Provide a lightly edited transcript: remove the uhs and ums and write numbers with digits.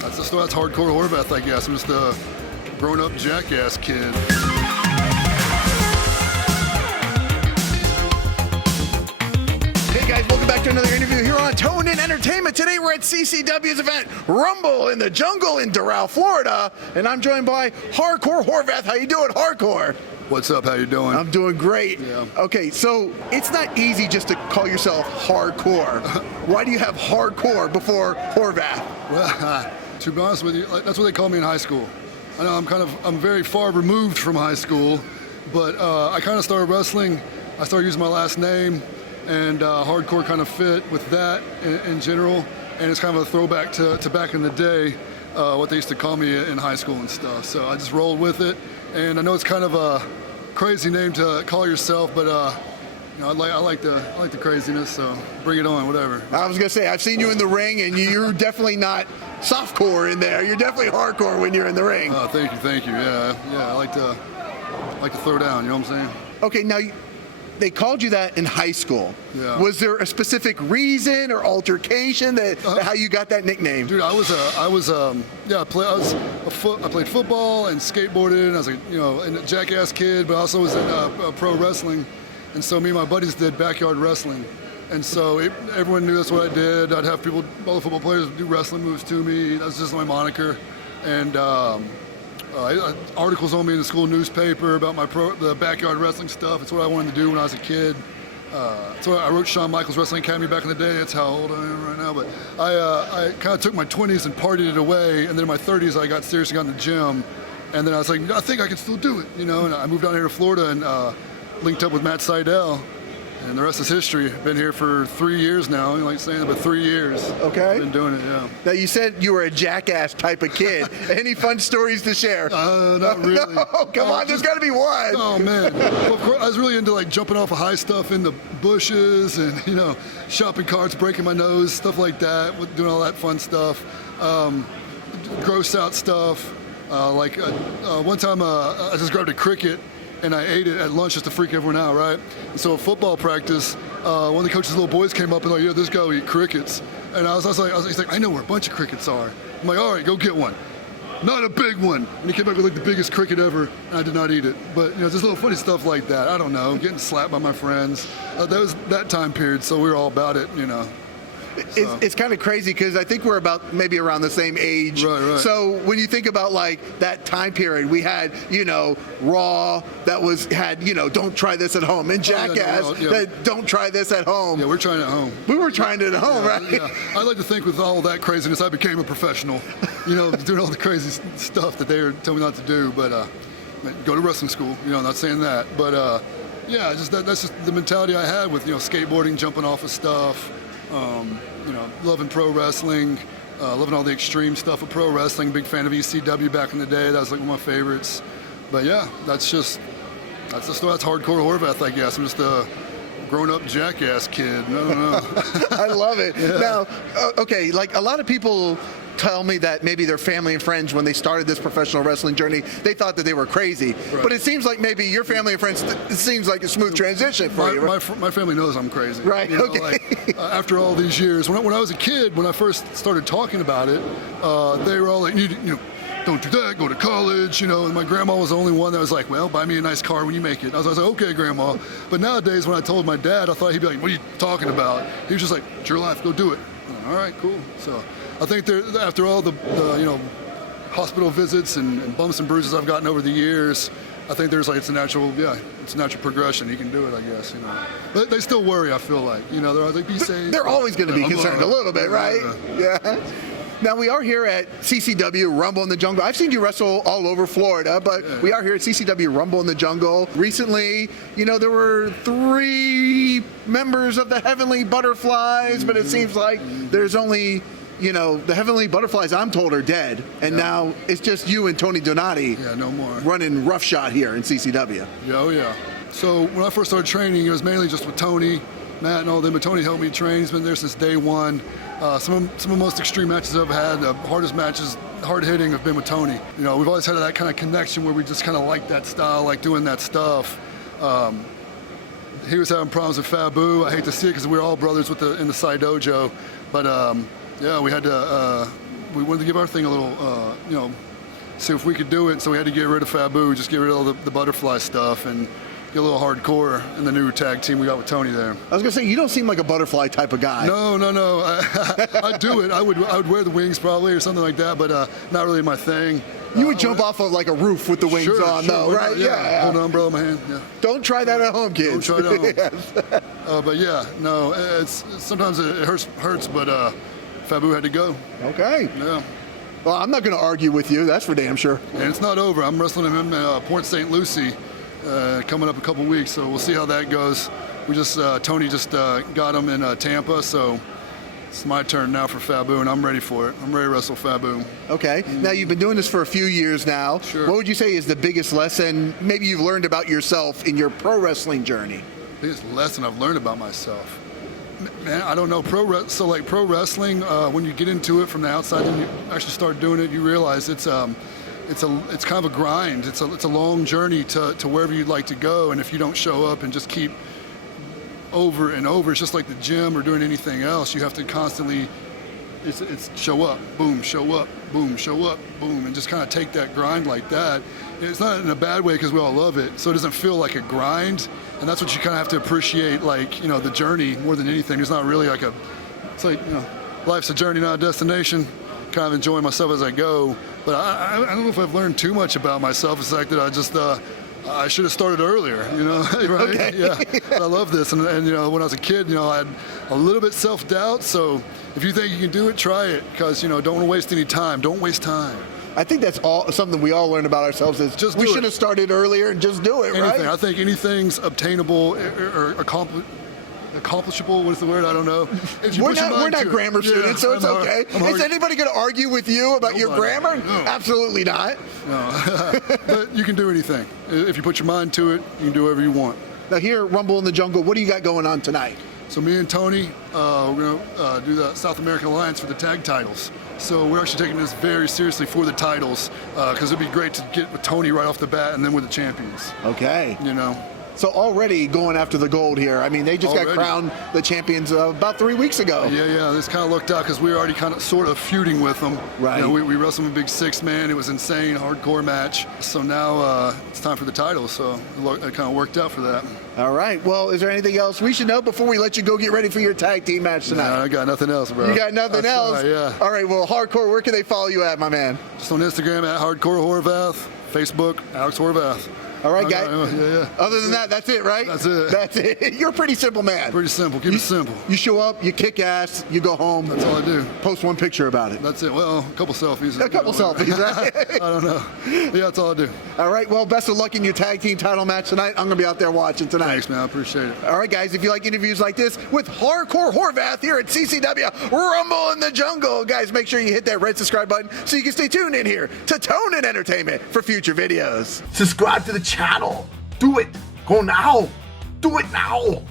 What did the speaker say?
That's Hardcore Horvath, I guess. I'm just a grown-up Jackass Kid. Hey guys, welcome back to another interview here on Tone In Entertainment. Today we're at CCW's event, Rumble in the Jungle in Doral, Florida, and I'm joined by Hardcore Horvath. How you doing, Hardcore? What's up? How you doing? I'm doing great. Yeah. Okay, so it's not easy just to call yourself hardcore. Why do you have hardcore before Horvath? Well, to be honest with you, that's what they called me in high school. I know I'm very far removed from high school, but I kind of started wrestling. I started using my last name, and hardcore kind of fit with that in general. And it's kind of a throwback to back in the day, what they used to call me in high school and stuff. So I just rolled with it. And I know it's kind of a crazy name to call yourself, but you know, I like the craziness, so bring it on, whatever. I was gonna say, I've seen you in the ring, and you're definitely not softcore in there. You're definitely hardcore when you're in the ring. Thank you. Yeah. I like to throw down. You know what I'm saying? Okay, now they called you that in high school. Yeah. Was there a specific reason or altercation that how you got that nickname? Dude, I played football and skateboarded, and I was a Jackass Kid, but I also was in pro wrestling, and so me and my buddies did backyard wrestling, and so everyone knew that's what I did. I'd have all the football players do wrestling moves to me. That was just my moniker, and articles on me in the school newspaper about the backyard wrestling stuff. It's what I wanted to do when I was a kid. So I wrote Shawn Michaels Wrestling Academy back in the day. That's how old I am right now. But I kind of took my 20s and partied it away, and then in my 30s I got serious and got in the gym, and then I was like, I think I can still do it, And I moved down here to Florida and linked up with Matt Seidel, and the rest is history. Been here for 3 years now. Like saying, but 3 years. Okay. Been doing it, yeah. Now you said you were a jackass type of kid. Any fun stories to share? Not really. No, come on, there's got to be one. Oh man. Well, of course, I was really into like jumping off of high stuff in the bushes and shopping carts, breaking my nose, stuff like that. Doing all that fun stuff, gross out stuff. One time I just grabbed a cricket and I ate it at lunch just to freak everyone out, right? And so at football practice, one of the coaches' little boys came up and like, this guy will eat crickets. And he's like, I know where a bunch of crickets are. I'm like, all right, go get one. Not a big one. And he came back with like the biggest cricket ever, and I did not eat it. But just little funny stuff like that. I don't know, getting slapped by my friends. That was that time period, so we were all about it, It's kind of crazy because I think we're about maybe around the same age. Right. So when you think about like that time period, we had Raw that had don't try this at home, and Jackass that don't try this at home. Yeah, we're trying it at home. We were trying it at home, right? Yeah. I like to think with all that craziness, I became a professional. Doing all the crazy stuff that they were telling me not to do. But go to wrestling school. Not saying that, but yeah, that's just the mentality I had with skateboarding, jumping off of stuff. Loving pro wrestling, loving all the extreme stuff of pro wrestling. Big fan of ECW back in the day. That was like one of my favorites. But yeah, that's Hardcore Horvath, I guess. I'm just a grown-up Jackass Kid. I don't know. I love it. Yeah. Now, okay, like a lot of people tell me that maybe their family and friends, when they started this professional wrestling journey, they thought that they were crazy. Right. But it seems like maybe your family and friends, it seems like a smooth transition for you. My family knows I'm crazy. Right, okay. After all these years, when I was a kid, when I first started talking about it, they were all like, don't do that, go to college, and my grandma was the only one that was like, well, buy me a nice car when you make it. I was like, okay, grandma. But nowadays, when I told my dad, I thought he'd be like, what are you talking about? He was just like, it's your life, go do it. All right, cool. So I think after all the hospital visits and bumps and bruises I've gotten over the years, I think there's it's a natural progression. You can do it, I guess, But they still worry, I feel like, they're like, be safe. They're always going to be concerned a little bit, right? Yeah. Now, we are here at CCW Rumble in the Jungle. I've seen you wrestle all over Florida, but we are here at CCW Rumble in the Jungle. Recently, there were 3 members of the Heavenly Butterflies, but it seems like there's only, the Heavenly Butterflies, I'm told, are dead. And now it's just you and Tony Donati no more. running roughshod here in CCW. Yeah. So when I first started training, it was mainly just with Tony, Matt, and all them. But Tony helped me train. He's been there since day one. Some of the most extreme matches I've had, the hardest matches, hard hitting, have been with Tony. We've always had that kind of connection where we just kind of like that style, like doing that stuff. He was having problems with Fabu. I hate to see it because we were all brothers in the Sai Dojo, but yeah, we had to we wanted to give our thing a little, you know, see if we could do it. So we had to get rid of Fabu, just get rid of all the butterfly stuff, and get a little hardcore in the new tag team we got with Tony there. I was gonna say, you don't seem like a butterfly type of guy. No. I'd do it. I would wear the wings probably or something like that, but not really my thing. You would jump off of like a roof with the wings on, though, right? Yeah. Hold an umbrella in my hand. Yeah. Don't try that at home, kids. Don't try it at home. But yeah, no. It's sometimes it hurts, but Fabu had to go. Okay. Yeah. Well, I'm not going to argue with you. That's for damn sure. And it's not over. I'm wrestling him in Port St. Lucie coming up a couple weeks, so we'll see how that goes. We just Tony just got him in Tampa, so it's my turn now for Fabu, and I'm ready for it. I'm ready to wrestle Fabu. Okay. Now, you've been doing this for a few years now. Sure. What would you say is the biggest lesson maybe you've learned about yourself in your pro wrestling journey? Biggest lesson I've learned about myself. Man, I don't know. Pro wrestling, when you get into it from the outside and you actually start doing it, you realize it's kind of a grind. It's a long journey to wherever you'd like to go, and if you don't show up and just keep over and over, it's just like the gym or doing anything else. You have to constantly it's show up, boom, show up, boom, show up, boom, and just kind of take that grind like that. It's not in a bad way because we all love it, so it doesn't feel like a grind, and that's what you kind of have to appreciate, like, you know, the journey more than anything. There's not really like it's like, you know, life's a journey, not a destination. Kind of enjoying myself as I go, but I don't know if I've learned too much about myself. It's the fact that I just I should have started earlier, you know, right? Okay. Yeah, I love this, and you know, when I was a kid, you know, I had a little bit self-doubt. So if you think you can do it, try it, because, you know, don't waste any time. Don't waste time. I think that's something we all learn about ourselves is Just we do should it. have started earlier and just do it, Anything. right? I think anything's obtainable or accomplishable. What is the word? I don't know. If you We're put your not mind to it. grammar students, so it's I'm okay. hard- Is anybody going to argue with you about your Nobody. grammar? No. Absolutely not. No. But you can do anything. If you put your mind to it, you can do whatever you want. Now here at Rumble in the Jungle, what do you got going on tonight? So me and Tony, we're going to do the South American Alliance for the tag titles. So we're actually taking this very seriously for the titles, because it'd be great to get with Tony right off the bat and then with the champions, Okay. you know. So already going after the gold here. I mean, they just got Already. crowned the champions about 3 weeks ago. Yeah, this kind of looked out because we were already kind of sort of feuding with them. Right. You know, we wrestled a big 6-man. It was insane, hardcore match. So now it's time for the titles. So it kind of worked out for that. All right. Well, is there anything else we should know before we let you go get ready for your tag team match tonight? Nah, I got nothing else, bro. You got nothing That's else? right, yeah. All right. Well, Hardcore, where can they follow you at, my man? Just on Instagram at Hardcore Horvath, Facebook, Alex Horvath. All right, guys. Yeah. Other than that, that's it, right? That's it. That's it. You're a pretty simple man. Pretty simple. Keep it simple. You show up, you kick ass, you go home. That's all I do. Post one picture about it. That's it. Well, a couple selfies. A couple selfies, right? I don't know. Yeah, that's all I do. All right. Well, best of luck in your tag team title match tonight. I'm going to be out there watching tonight. Thanks, man. I appreciate it. All right, guys, if you like interviews like this with Hardcore Horvath here at CCW Rumble in the Jungle, guys, make sure you hit that red subscribe button so you can stay tuned in here to Tone and Entertainment for future videos. Subscribe to the channel. Do it. Go now. Do it now.